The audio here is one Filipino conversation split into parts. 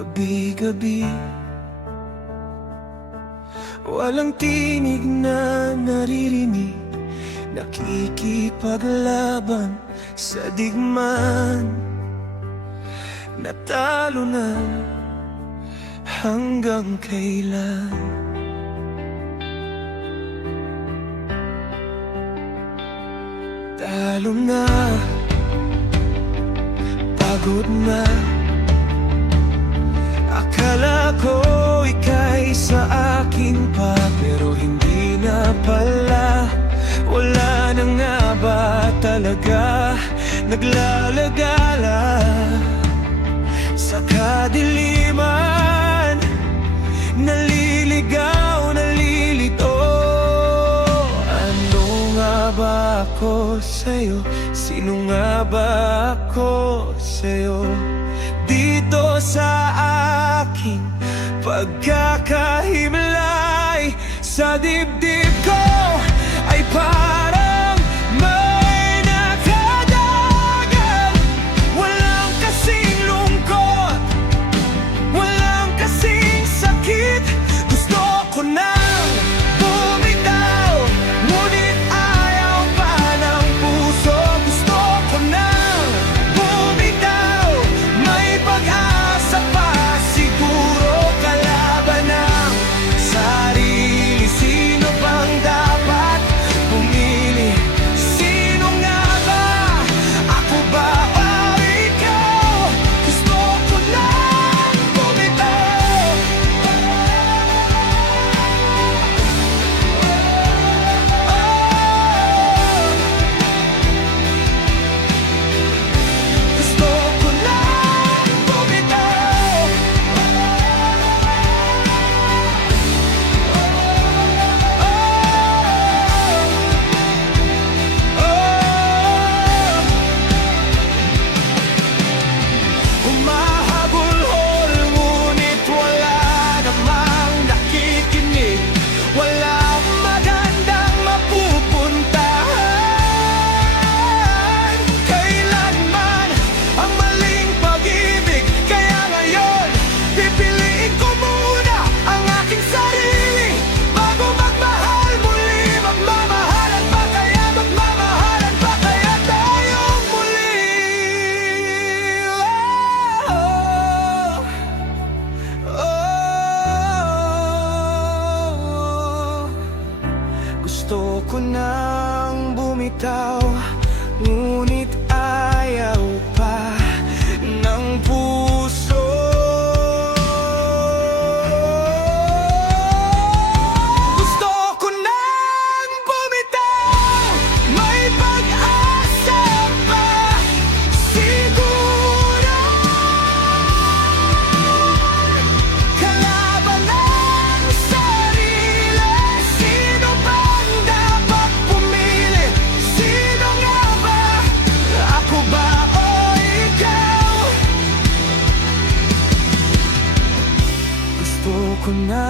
gabi-gabi. Walang tinig na naririnig, nakikipaglaban sa digmaan. Natalo na hanggang kailan? Talo na, pagod na. Akala ko ika'y sa akin pa, pero hindi na pala. Wala na nga ba talaga naglalagala sa kadiliman? Naliligaw, nalilito. Ano nga ba ako sa'yo? Sino nga ba ako sa'yo? Dito sa aking pagkakahimlay, sa dibdib ko ay parang may nakadagan. Walang kasing lungkot, walang kasing sakit. Gusto ko nang bumitaw, ngunit ayaw pa ng puso. Gusto ko nang bumitaw, may pag-asa pa. Siguro kalaban ng sarili. Sino bang dapat pumili? Sino nga ba? Ako ba o ikaw? Gusto ko nang bumitaw. Gusto ko nang bumitaw. Humahabol-hol, ngunit wala namang nakikinig. Walang magandang mapupuntahan kailanman ang maling pag-ibig. Kaya ngayon, pipiliin ko muna ang aking sarili bago magmahal muli. Magmamahalan pa kaya, magmamahalan pa kaya tayong muli? Gusto ko nang bumitaw, ngunit ayaw pa ng puso. Gusto ko nang bumitaw, may pag-asa pa. Siguro kalaban ng sarili. Sino bang dapat pumili? Sino nga ba? Ako ba o ikaw? Gusto ko na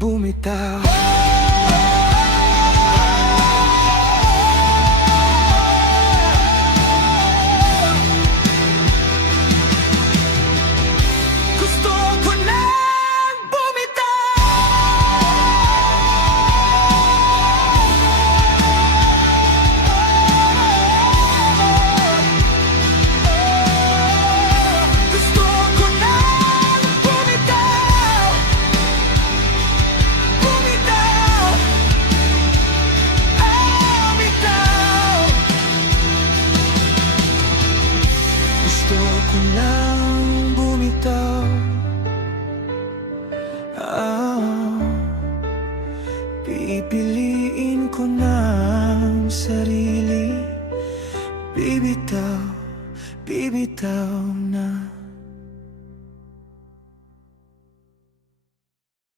bumitaw. Gusto ko nang bumitaw. Gusto ko nang bumitaw. Bumitaw. Bumitaw. Gusto ko nang bumitaw. Pipiliin ko ng sarili. Bibitaw, bibitaw na.